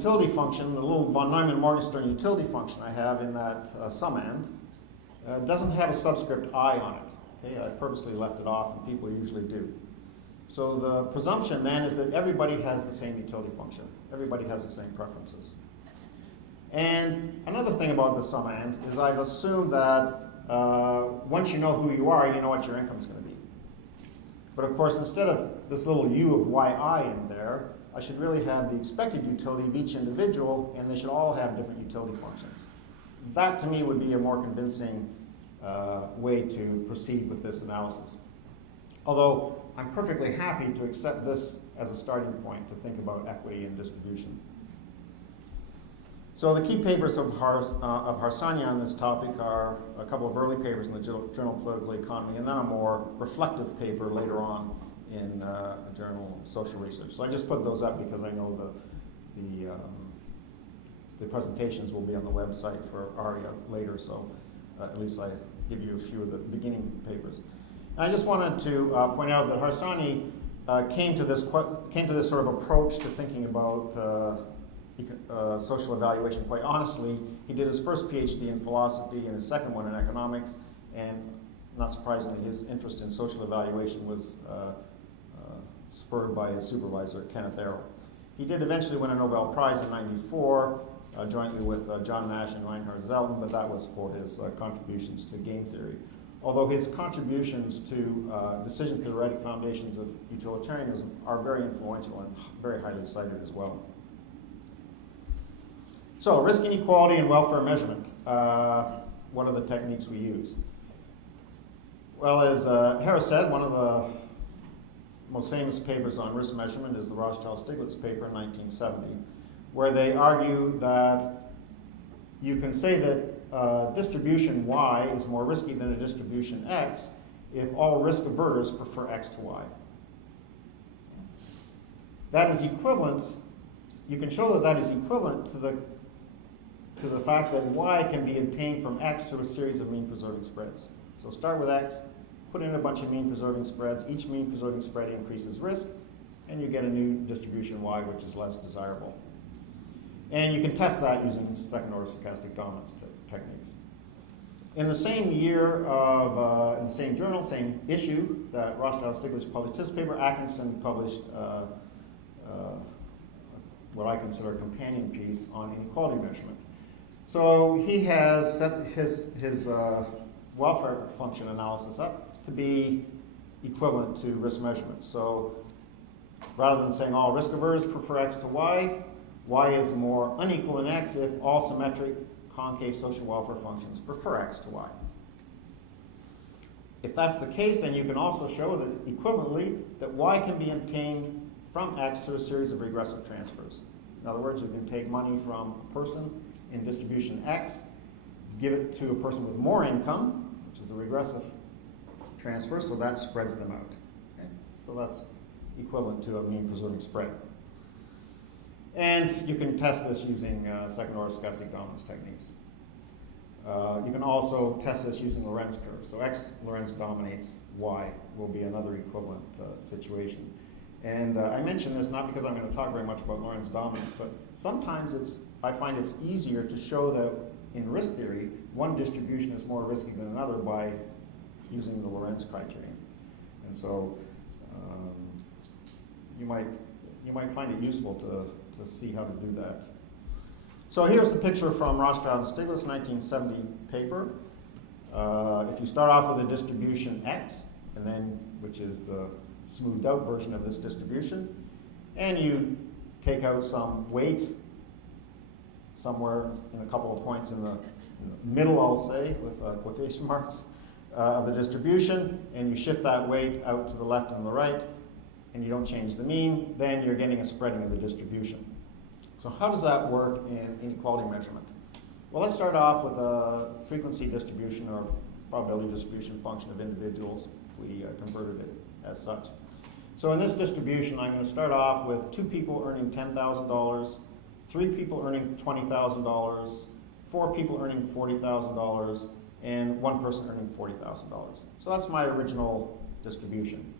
utility function, the little von Neumann-Morgenstern utility function I have in that summand, doesn't have a subscript I on it. Okay? I purposely left it off, and people usually do. So the presumption then is that everybody has the same utility function. Everybody has the same preferences. And another thing about the summand is I've assumed that once you know who you are, you know what your income is going to be. But of course, instead of this little u of yi in there, I should really have the expected utility of each individual, and they should all have different utility functions. That, to me, would be a more convincing way to proceed with this analysis. Although I'm perfectly happy to accept this as a starting point to think about equity and distribution. So the key papers of Harsanyi on this topic are a couple of early papers in the Journal of Political Economy, and then a more reflective paper later on in a journal of social research. So I just put those up because I know the presentations will be on the website for ARIA later, so at least I give you a few of the beginning papers. And I just wanted to point out that Harsanyi came to this sort of approach to thinking about social evaluation quite honestly. He did his first PhD in philosophy and his second one in economics, and not surprisingly, his interest in social evaluation was spurred by his supervisor, Kenneth Arrow. He did eventually win a Nobel Prize in '94, jointly with John Nash and Reinhard Zelten, but that was for his contributions to game theory. Although his contributions to decision-theoretic foundations of utilitarianism are very influential and very highly cited as well. So, risk inequality and welfare measurement. What are the techniques we use? Well, as Harris said, one of the most famous papers on risk measurement is the Rothschild-Stiglitz paper in 1970, where they argue that you can say that distribution Y is more risky than a distribution X if all risk averters prefer X to Y. That is equivalent, you can show that that is equivalent to the fact that Y can be obtained from X through a series of mean-preserving spreads. So start with X, put in a bunch of mean-preserving spreads. Each mean-preserving spread increases risk, and you get a new distribution Y, which is less desirable. And you can test that using second-order stochastic dominance techniques. In the same year in the same journal, same issue that Rothschild-Stiglitz published his paper, Atkinson published what I consider a companion piece on inequality measurement. So he has set his welfare function analysis up to be equivalent to risk measurement. So rather than saying all risk averters prefer X to Y, Y is more unequal than X if all symmetric concave social welfare functions prefer X to Y. If that's the case, then you can also show that equivalently that Y can be obtained from X through a series of regressive transfers. In other words, you can take money from a person in distribution X, give it to a person with more income, which is a regressive transfer, so that spreads them out. Okay? So that's equivalent to a mean-preserving spread. And you can test this using second-order stochastic dominance techniques. You can also test this using Lorentz curves. So X Lorentz dominates Y will be another equivalent situation. And I mention this not because I'm going to talk very much about Lorentz dominance, but sometimes I find it's easier to show that in risk theory, one distribution is more risky than another by using the Lorentz criterion. And so you might find it useful to see how to do that. So here's the picture from Rothschild and Stiglitz 1970 paper. If you start off with a distribution X, and then which is the smoothed out version of this distribution, and you take out some weight somewhere in a couple of points in the middle, I'll say, with quotation marks, of the distribution, and you shift that weight out to the left and the right, and you don't change the mean, then you're getting a spreading of the distribution. So how does that work in inequality measurement? Well, let's start off with a frequency distribution or probability distribution function of individuals if we converted it as such. So in this distribution, I'm going to start off with 2 people earning $10,000, 3 people earning $20,000, 4 people earning $40,000, and 1 person earning $40,000. So that's my original distribution.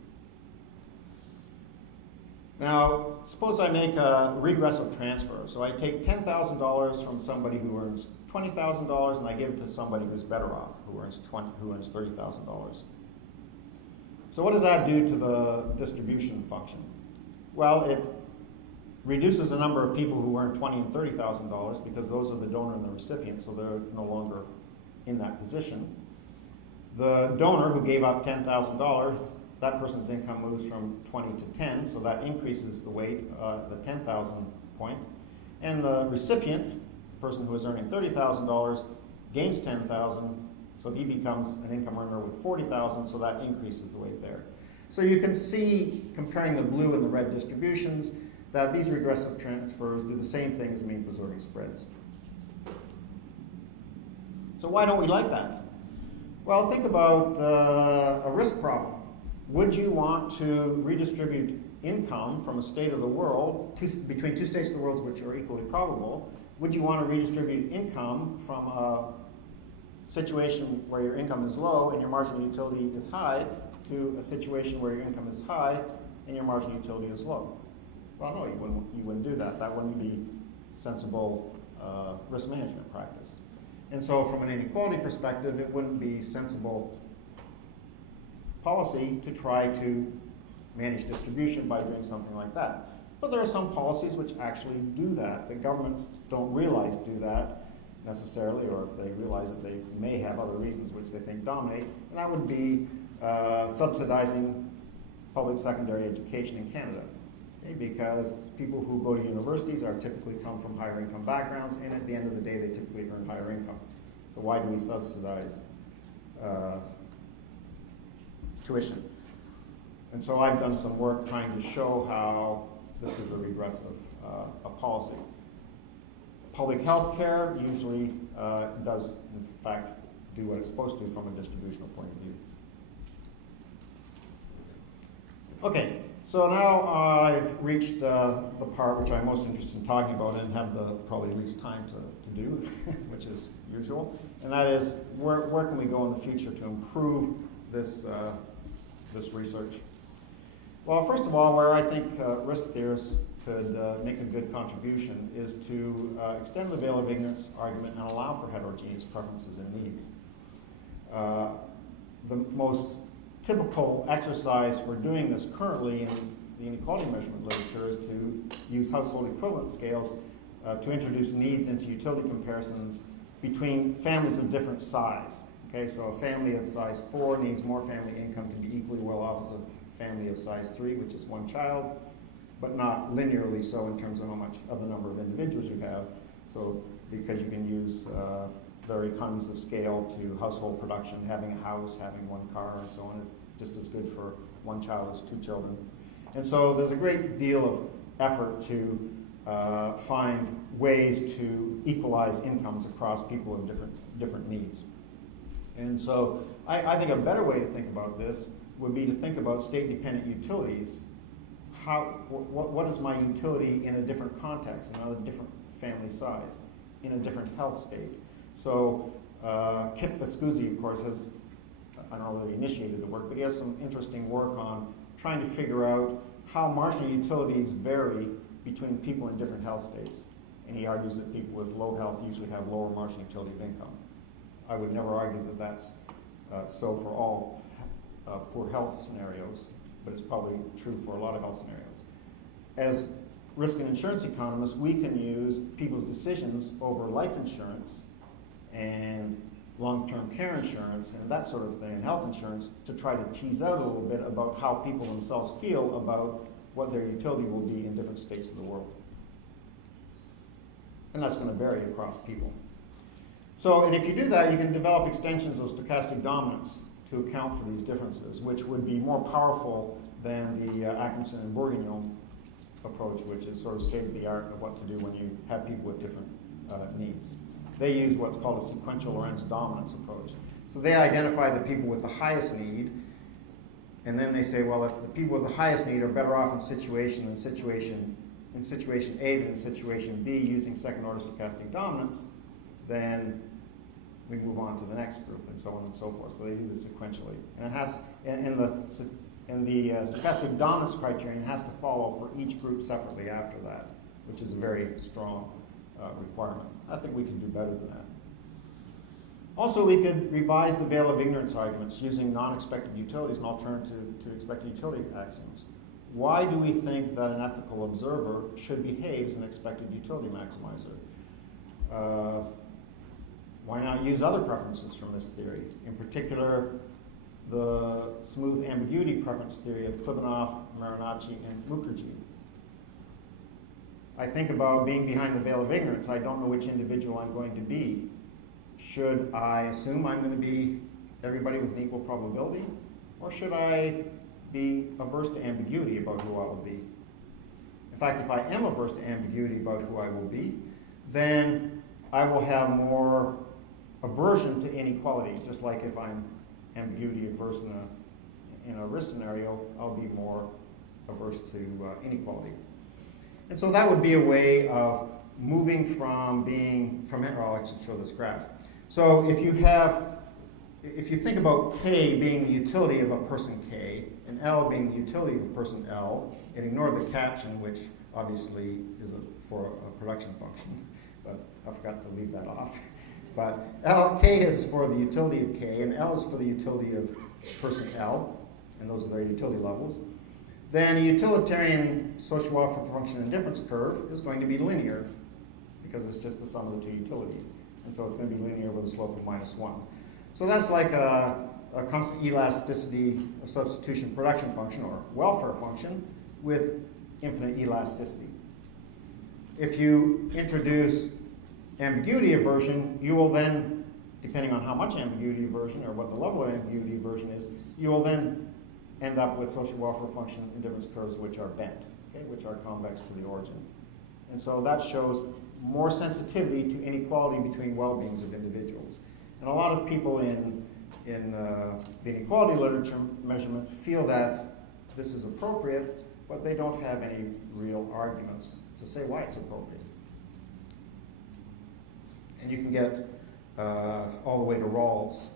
Now, suppose I make a regressive transfer. So I take $10,000 from somebody who earns $20,000 and I give it to somebody who's better off, who earns $30,000. So what does that do to the distribution function? Well, it reduces the number of people who earn $20,000 and $30,000 because those are the donor and the recipient, so they're no longer in that position. The donor who gave up $10,000, that person's income moves from 20 to 10, so that increases the weight, the 10,000 point. And the recipient, the person who is earning $30,000, gains 10,000, so he becomes an income earner with 40,000, so that increases the weight there. So you can see, comparing the blue and the red distributions, that these regressive transfers do the same thing as mean preserving spreads. So why don't we like that? Well, think about a risk problem. Would you want to redistribute income from a state of the world, between two states of the world which are equally probable? Would you want to redistribute income from a situation where your income is low and your marginal utility is high to a situation where your income is high and your marginal utility is low? Well, no, you wouldn't do that. That wouldn't be sensible risk management practice. And so from an inequality perspective, it wouldn't be sensible policy to try to manage distribution by doing something like that. But there are some policies which actually do that. The governments don't realize do that necessarily, or if they realize it, they may have other reasons which they think dominate, and that would be subsidizing public secondary education in Canada. Okay? Because people who go to universities are typically come from higher income backgrounds, and at the end of the day, they typically earn higher income. So why do we subsidize tuition? And so I've done some work trying to show how this is a regressive policy. Public health care usually does, in fact, do what it's supposed to from a distributional point of view. Okay, so now I've reached the part which I'm most interested in talking about and have the probably least time to do, which is usual, and that is where can we go in the future to improve this, this research? Well, first of all, where I think risk theorists could make a good contribution is to extend the veil of ignorance argument and allow for heterogeneous preferences and needs. The most typical exercise for doing this currently in the inequality measurement literature is to use household equivalent scales to introduce needs into utility comparisons between families of different size. Okay, so a family of size 4 needs more family income to be equally well off as a family of size 3, which is one child, but not linearly so in terms of how much of the number of individuals you have. So because you can use there are economies of scale to household production, having a house, having one car, and so on is just as good for one child as 2 children. And so there's a great deal of effort to find ways to equalize incomes across people of different needs. And so I think a better way to think about this would be to think about state-dependent utilities. What is my utility in a different context, in a different family size, in a different health state? So Kip Viscusi, of course, has, I don't know whether he initiated the work, but he has some interesting work on trying to figure out how marginal utilities vary between people in different health states. And he argues that people with low health usually have lower marginal utility of income. I would never argue that that's so for all poor health scenarios, but it's probably true for a lot of health scenarios. As risk and insurance economists, we can use people's decisions over life insurance and long-term care insurance and that sort of thing, and health insurance, to try to tease out a little bit about how people themselves feel about what their utility will be in different states of the world. And that's going to vary across people. So, and if you do that, you can develop extensions of stochastic dominance to account for these differences, which would be more powerful than the Atkinson and Bourguignon approach, which is sort of state-of-the-art of what to do when you have people with different needs. They use what's called a sequential Lorenz dominance approach. So they identify the people with the highest need, and then they say, well, if the people with the highest need are better off in situation A than in situation B using second-order stochastic dominance, then we move on to the next group, and so on and so forth. So they do this sequentially, and it has, and And the stochastic dominance criterion has to follow for each group separately after that, which is a very strong requirement. I think we can do better than that. Also, we could revise the veil of ignorance arguments using non-expected utilities, an alternative to expected utility axioms. Why do we think that an ethical observer should behave as an expected utility maximizer? Why not use other preferences from this theory? In particular, the smooth ambiguity preference theory of Klibanoff, Marinacci, and Mukherjee. I think about being behind the veil of ignorance. I don't know which individual I'm going to be. Should I assume I'm going to be everybody with an equal probability? Or should I be averse to ambiguity about who I will be? In fact, if I am averse to ambiguity about who I will be, then I will have more aversion to inequality, just like if I'm ambiguity averse in a risk scenario, I'll be more averse to inequality. And so that would be a way of moving from I'll actually show this graph. So if you think about K being the utility of a person K, and L being the utility of a person L, and ignore the caption, which obviously is for a production function, but I forgot to leave that off. But K is for the utility of K, and L is for the utility of person L, and those are their utility levels. Then a utilitarian social welfare function and difference curve is going to be linear, because it's just the sum of the two utilities. And so it's going to be linear with a slope of -1. So that's like a constant elasticity of substitution production function, or welfare function, with infinite elasticity. If you introduce ambiguity aversion, you will then, depending on how much ambiguity aversion or what the level of ambiguity aversion is, you will then end up with social welfare function and difference curves which are bent, okay, which are convex to the origin. And so that shows more sensitivity to inequality between well-beings of individuals. And a lot of people in the inequality literature measurement feel that this is appropriate, but they don't have any real arguments to say why it's appropriate. And you can get all the way to Rawls'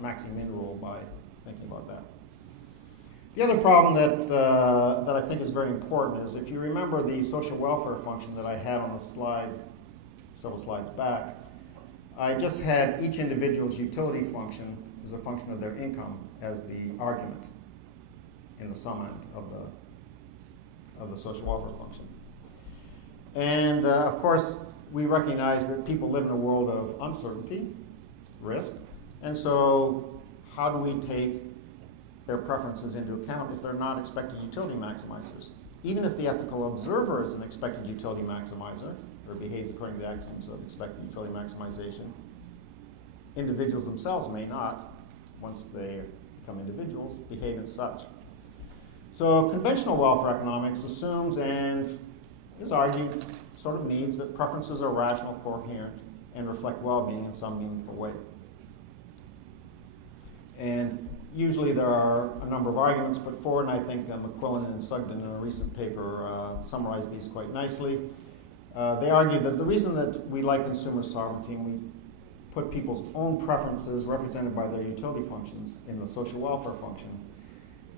maxi-min rule by thinking about that. The other problem that I think is very important is, if you remember the social welfare function that I had on the slide several slides back, I just had each individual's utility function as a function of their income as the argument in the summand of the social welfare function. And of course, we recognize that people live in a world of uncertainty, risk, and so how do we take their preferences into account if they're not expected utility maximizers? Even if the ethical observer is an expected utility maximizer, or behaves according to the axioms of expected utility maximization, individuals themselves may not, once they become individuals, behave as such. So conventional welfare economics assumes and is argued, sort of needs, that preferences are rational, coherent, and reflect well-being in some meaningful way. And usually there are a number of arguments put forward, and I think McQuillan and Sugden in a recent paper summarized these quite nicely. They argue that the reason that we like consumer sovereignty and we put people's own preferences represented by their utility functions in the social welfare function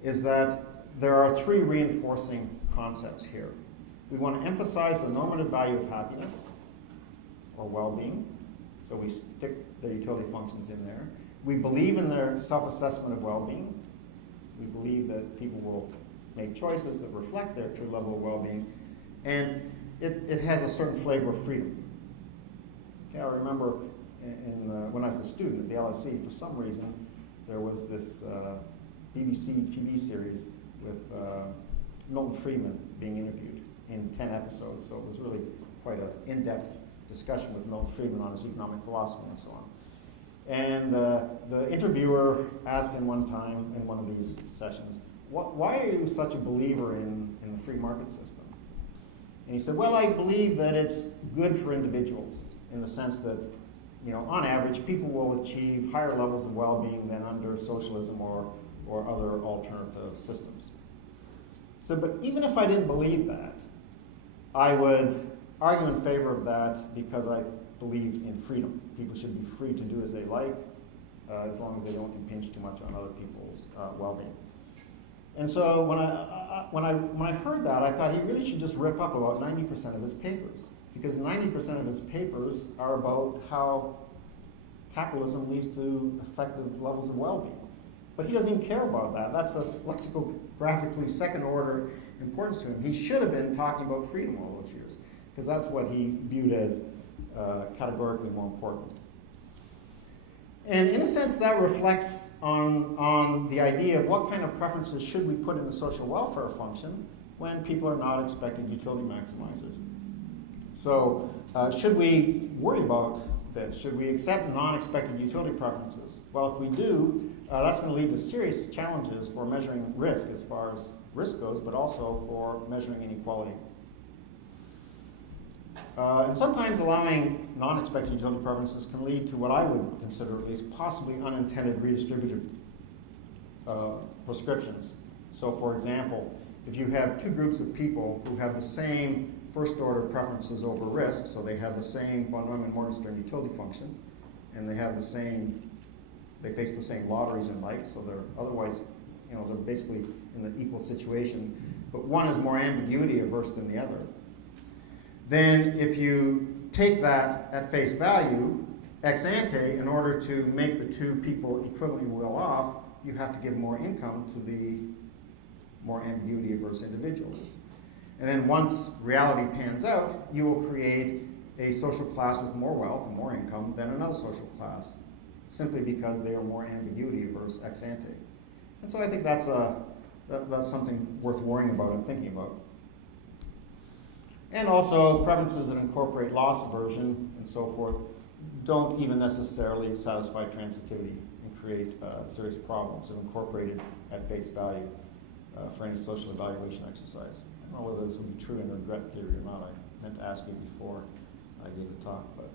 is that there are three reinforcing concepts here. We want to emphasize the normative value of happiness or well-being, so we stick the utility functions in there. We believe in their self-assessment of well-being. We believe that people will make choices that reflect their true level of well-being, and it has a certain flavor of freedom. Okay, I remember when I was a student at the LSE, for some reason, there was this BBC TV series with Milton Friedman being interviewed in 10 episodes, so it was really quite an in-depth discussion with Milton Friedman on his economic philosophy and so on. And the interviewer asked him one time in one of these sessions, why are you such a believer in the free market system? And he said, well, I believe that it's good for individuals in the sense that, on average, people will achieve higher levels of well-being than under socialism or other alternative systems. So, but even if I didn't believe that, I would argue in favor of that because I believe in freedom. People should be free to do as they like, as long as they don't impinge too much on other people's well-being. And so when I heard that, I thought he really should just rip up about 90% of his papers, because 90% of his papers are about how capitalism leads to effective levels of well-being. But he doesn't even care about that. That's a lexicographically second-order importance to him. He should have been talking about freedom all those years, because that's what he viewed as categorically more important. And in a sense, that reflects on the idea of what kind of preferences should we put in the social welfare function when people are not expected utility maximizers. So should we worry about this? Should we accept non-expected utility preferences? Well, if we do, that's going to lead to serious challenges for measuring risk as far as risk goes, but also for measuring inequality. And sometimes allowing non-expected utility preferences can lead to what I would consider at least possibly unintended redistributed prescriptions. So for example, if you have two groups of people who have the same first-order preferences over risk, so they have the same von Neumann-Morgenstern utility function, and they face the same lotteries in life, so they're otherwise, they're basically in the equal situation, but one is more ambiguity averse than the other. Then if you take that at face value, ex ante, in order to make the two people equivalently well off, you have to give more income to the more ambiguity averse individuals. And then once reality pans out, you will create a social class with more wealth and more income than another social class, simply because they are more ambiguity averse ex ante. And so I think that's something worth worrying about and thinking about. And also, preferences that incorporate loss aversion and so forth don't even necessarily satisfy transitivity and create serious problems if incorporated at face value for any social evaluation exercise. I don't know whether this would be true in regret theory or not. I meant to ask you before I gave the talk, but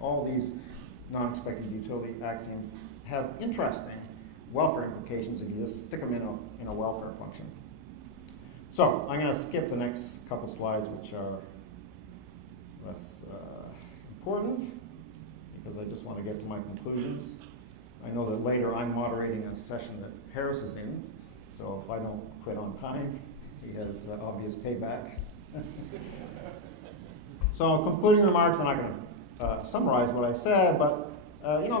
all these non-expected utility axioms have interesting welfare implications if you just stick them in a welfare function. So I'm going to skip the next couple slides, which are less important, because I just want to get to my conclusions. I know that later I'm moderating a session that Harris is in, so if I don't quit on time, he has obvious payback. So concluding remarks, I'm not going to summarize what I said, but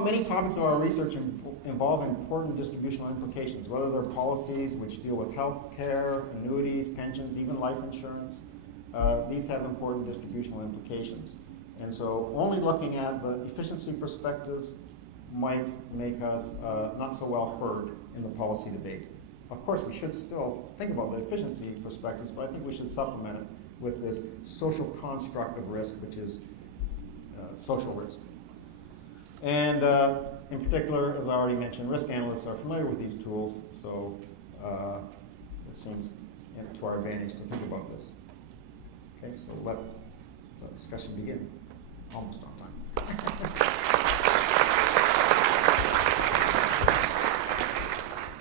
many topics of our research involve important distributional implications, whether they're policies which deal with health care, annuities, pensions, even life insurance. These have important distributional implications. And so only looking at the efficiency perspectives might make us not so well heard in the policy debate. Of course, we should still think about the efficiency perspectives, but I think we should supplement it with this social construct of risk, which is social risk. And in particular, as I already mentioned, risk analysts are familiar with these tools, so it seems to our advantage to think about this. Okay, so let the discussion begin. Almost on time.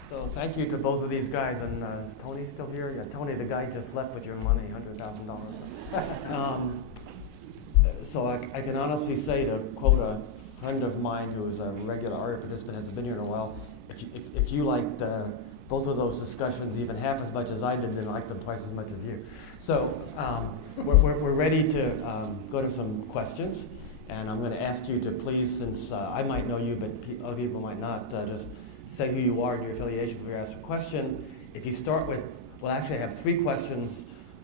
So thank you to both of these guys. And is Tony still here? Yeah, Tony, the guy just left with your money, $100,000. So I can honestly say, to quote a friend of mine who is a regular ARIA participant, has been here in a while, if you liked both of those discussions even half as much as I did, then I liked them twice as much as you. So we're ready to go to some questions. And I'm going to ask you to please, since I might know you, but other people might not, just say who you are and your affiliation before you ask a question. If you start with, well, actually I have three questions.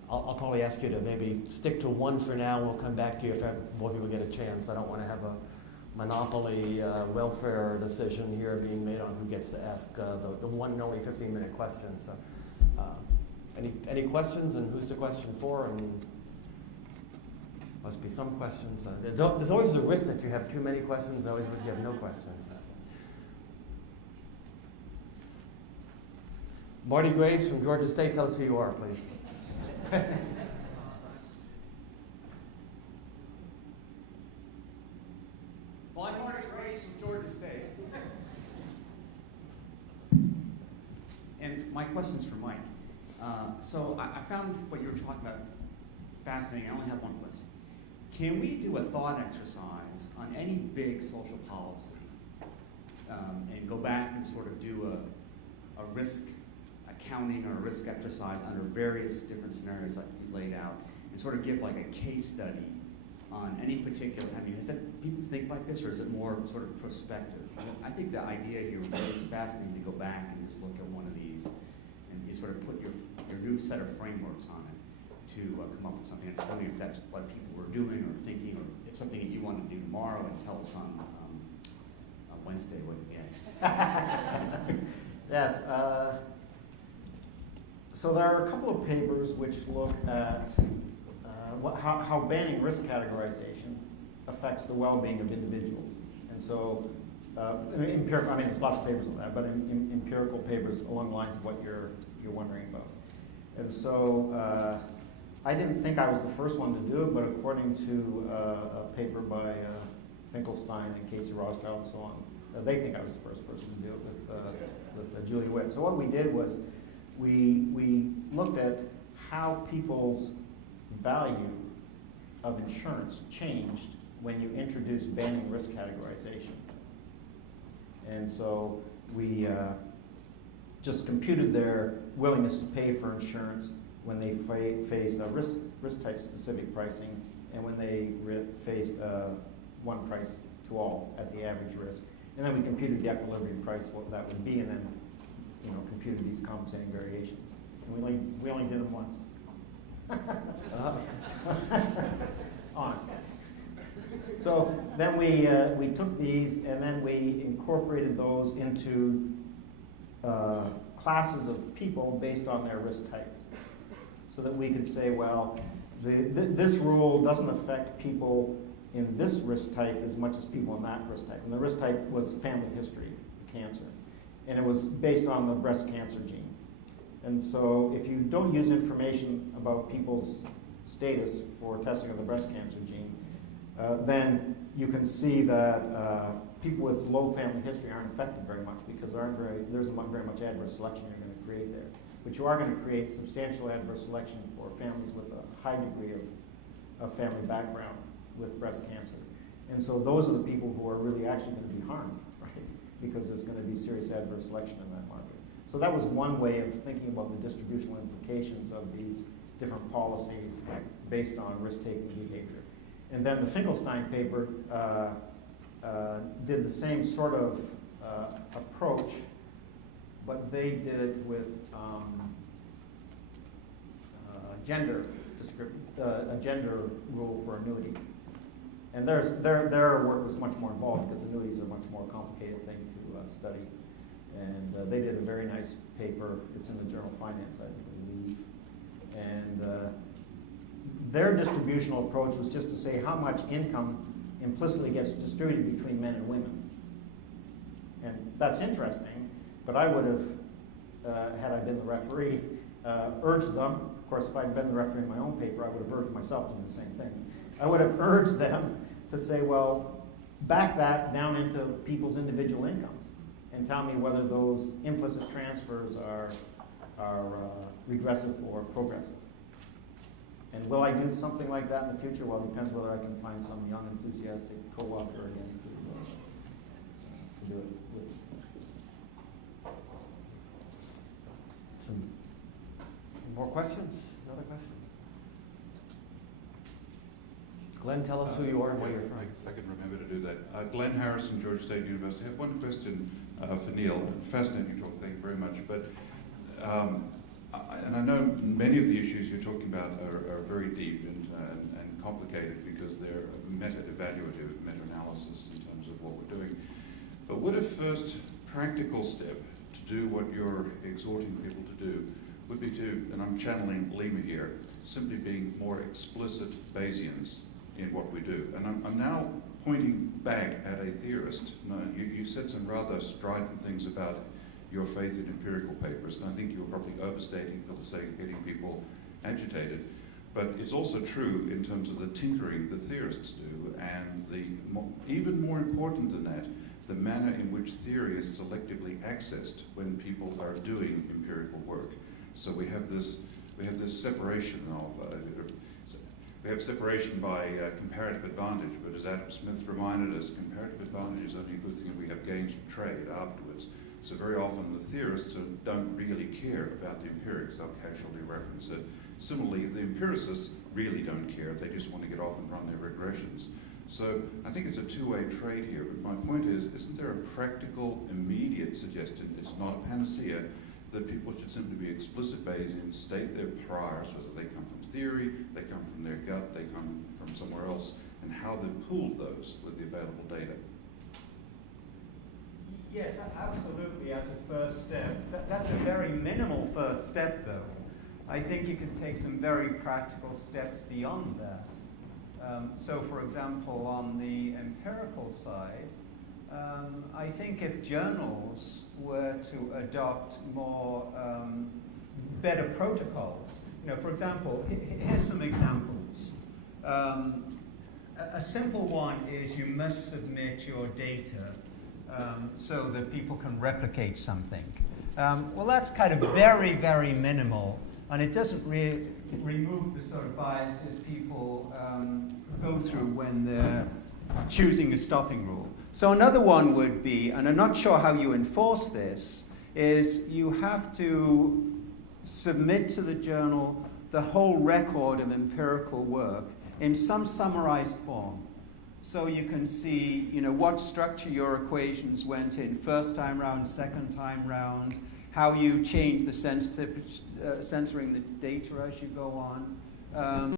I'll probably ask you to maybe stick to one for now. We'll come back to you if more people get a chance. I don't want to have a monopoly welfare decision here being made on who gets to ask the one and only 15-minute question. So, any questions, and who's the question for? And must be some questions. There's always a risk that you have too many questions. There's always a risk you have no questions. Marty Grace from Georgia State, tell us who you are, please. Well, I'm Marty Grace from Georgia State. And my question's for Mike. So I found what you were talking about fascinating. I only have one question. Can we do a thought exercise on any big social policy and go back and sort of do a risk accounting or a risk exercise under various different scenarios like you laid out, and sort of give like a case study on any particular, I mean, has that, people think like this, or is it more sort of prospective? I think the idea here is fascinating to go back and just look at one of these and you sort of put your new set of frameworks on it to come up with something. I just wondering if that's what people were doing or thinking, or it's something that you want to do tomorrow and tell us on Wednesday what you get. Yes. So there are a couple of papers which look at how banning risk categorization affects the well-being of individuals. And so, there's lots of papers on that, but empirical papers along the lines of what you're wondering about. And so, I didn't think I was the first one to do it, but according to a paper by Finkelstein and Casey Rothschild and so on, they think I was the first person to do it with Julie Witt. So what we did was we looked at how people's value of insurance changed when you introduce banning risk categorization. And so we just computed their willingness to pay for insurance when they face a risk type specific pricing and when they faced one price to all at the average risk. And then we computed the equilibrium price, what that would be, and then computed these compensating variations. And we only did them once. Honestly. So then we took these and then we incorporated those into classes of people based on their risk type, so that we could say, well, this rule doesn't affect people in this risk type as much as people in that risk type. And the risk type was family history, cancer. And it was based on the breast cancer gene. And so if you don't use information about people's status for testing of the breast cancer gene, then you can see that people with low family history aren't affected very much because there's not very much adverse selection you're going to create there. But you are going to create substantial adverse selection for families with a high degree of family background with breast cancer. And so those are the people who are really actually going to be harmed, right? Because there's going to be serious adverse selection in that market. So that was one way of thinking about the distributional implications of these different policies based on risk-taking behavior. And then the Finkelstein paper did the same sort of approach, but they did it with a gender rule for annuities. And their work was much more involved because annuities are a much more complicated thing to study. And they did a very nice paper. It's in the journal Finance, I believe. And their distributional approach was just to say how much income implicitly gets distributed between men and women. And that's interesting, but I would have, had I been the referee, urged them. Of course, if I'd been the referee in my own paper, I would have urged myself to do the same thing. I would have urged them to say, well, back that down into people's individual incomes and tell me whether those implicit transfers are regressive or progressive. And will I do something like that in the future? Well, it depends whether I can find some young, enthusiastic co-author again to do it with. Some more questions? Another question? Glenn, tell us who you are and where you're from. I can remember to do that. Glenn Harrison, Georgia State University. I have one question for Neil. Fascinating talk, thank you very much. But and I know many of the issues you're talking about are very deep and complicated because they're meta-evaluative, meta-analysis in terms of what we're doing. But would a first practical step to do what you're exhorting people to do would be to, and I'm channeling Lima here, simply being more explicit Bayesians in what we do. And I'm now pointing back at a theorist. No, you said some rather strident things about your faith in empirical papers, and I think you're probably overstating for the sake of getting people agitated. But it's also true in terms of the tinkering that theorists do, and even more important than that, the manner in which theory is selectively accessed when people are doing empirical work. So we have this separation of we have separation by comparative advantage, but as Adam Smith reminded us, comparative advantage is only a good thing if we have gains from trade afterwards. So very often the theorists don't really care about the empirics, they'll casually reference it. Similarly, the empiricists really don't care, they just want to get off and run their regressions. So I think it's a two-way trade here, but my point is, isn't there a practical, immediate suggestion, it's not a panacea, that people should simply be explicit Bayesian, state their priors, whether they come from theory, they come from their gut, they come from somewhere else, and how they've pooled those with the available data. Yes, absolutely, as a first step. That's a very minimal first step, though. I think you can take some very practical steps beyond that. So, for example, on the empirical side, I think if journals were to adopt more better protocols, for example, here's some examples. A simple one is you must submit your data so that people can replicate something. Well, that's kind of very, very minimal, and it doesn't remove the sort of biases people go through when they're choosing a stopping rule. So another one would be, and I'm not sure how you enforce this, is you have to submit to the journal the whole record of empirical work in some summarized form. So you can see, what structure your equations went in first time round, second time round, how you change the censoring the data as you go on.